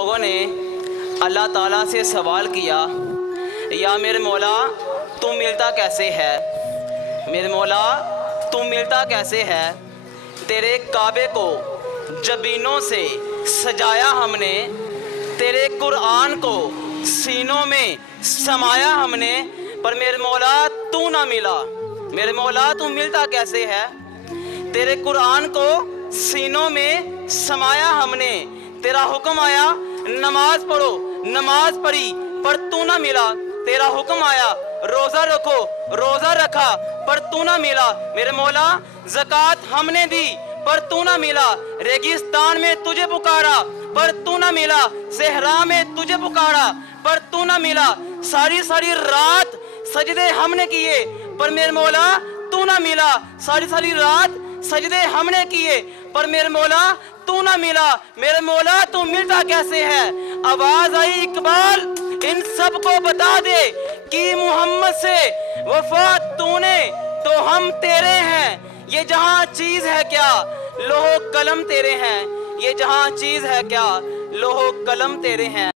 لوگوں نے اللہ تعالیٰ سے سوال کیا، یا میرے مولا تو ملتا کیسے ہے؟ میرے مولا تو ملتا کیسے ہے؟ تیرے کعبے کو جبینوں سے سجایا ہم نے، تیرے قرآن کو سینوں میں سمایا ہم نے، پر میرے مولا تو نہ ملا۔ میرے مولا تو ملتا کیسے ہے؟ تیرے قرآن کو سینوں میں سمایا ہم نے، تیرا حکم آیا نماز پڑھو، نماز پڑھی پر تو نہ ملا۔ تیرا حکم آیا روزہ رکھو، روزہ رکھا پر تو نہ ملا۔ میرے مولا زکوٰۃ ہم نے دی پر تو نہ ملا۔ ریگستان میں تجھے پکارا پر تو نہ ملا، صحرا میں تجھے پکارا پر تو نہ ملا۔ ساری ساری رات سجدے ہم نے کیے پر میرے مولا تو نہ ملا۔ ساری ساری رات سجدے ہم نے کیے پر میرے مولا تو نہ ملا۔ میرے مولا تو ملتا کیسے ہے؟ آواز آئی اقبال ان سب کو بتا دے کہ محمد سے وفا تو نے تو ہم تیرے ہیں۔ یہ جہاں چیز ہے کیا لوح و قلم تیرے ہیں، یہ جہاں چیز ہے کیا لوح و قلم تیرے ہیں۔